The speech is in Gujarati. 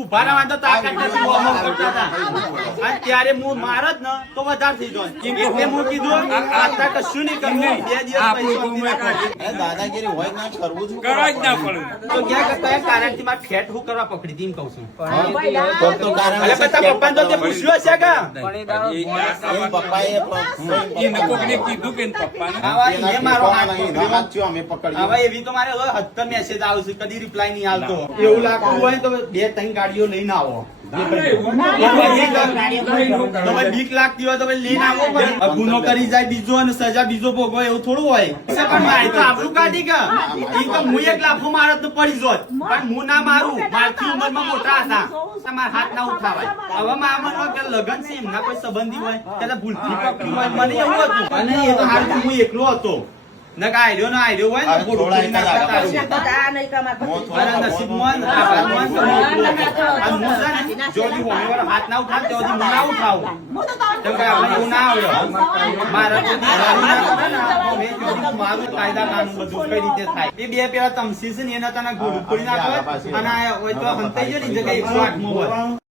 ઉભા રહેવા તો તાકાત નથી, મોમો કરતા હતા. અને ત્યારે હું માર જ ને તો વધારે થઈ જાય. એટલે હું કીધું આટલા કશું નહીં કરવું, 2 દિવસ પૈસા દાદાગીરી હોય ના કરવું છું કરવા જ ના પડે. તો ક્યાં કરતા કારણથી મારે ફેટ હું કરવા પકડી હતી એમ કહું છું. તો કારણ અરે પણ તારા પપ્પાને તો તે પૂછ્યું હશે કે પપ્પાએ એને કોકને કીધું કે પપ્પાને આવા એ મારો હાથ પકડ્યો. વાંચ્યો અમે પકડ્યો હવે એવી તો મારે હવે 70 મેસેજ આવશે, કદી રિપ્લાય નહીં આવતો. એવું લાગતું હોય તો 2-3 ગાડીઓ લઈને આવો. તમે બીક લાગતી હોય તો લઈને આવો. પણ ગુનો કરી જાય બીજો અને સજા બીજો ભોગવો એવું થોડું હોય. પણ મારી તો આબરૂ કાઢી કે ઈ તો હું એક લાફો મારત તો પડી જોત, પણ હું ના મારું. મારથી ઉંમરમાં મોટા હતા, તમારા હાથ ના ઉઠાવાય. હવે મામા કે લગન છે એમના કોઈ સંબંધી હોય કે ભૂલથી પકડ્યું હોય, મને એવું હતું. અને એ તો હાલ હું એકલો હતો. નકા આઈડિયો ના આઈડિયો હોય ને થોડું કરી નાખતા તારું. અને નસીબમાં ને આભારમાં તો મોકલું. અને હું છે ને જોડી હોમીવાળો હાથ ના ઉઠાવ તો હું ના ઉઠાવું. કેમ કે આપણે એવું ના આવડે. મારા તો દીકરા ના કરે ને, મેં જોડી મારું કાયદા કાનૂન બધું કઈ રીતે થાય. એ બે પેલા તમસી છે ને એના તને ગોળું ફોડી નાખો અને હોય તો હંતાઈ જાય ને જગ્યાએ 108 માં હોય.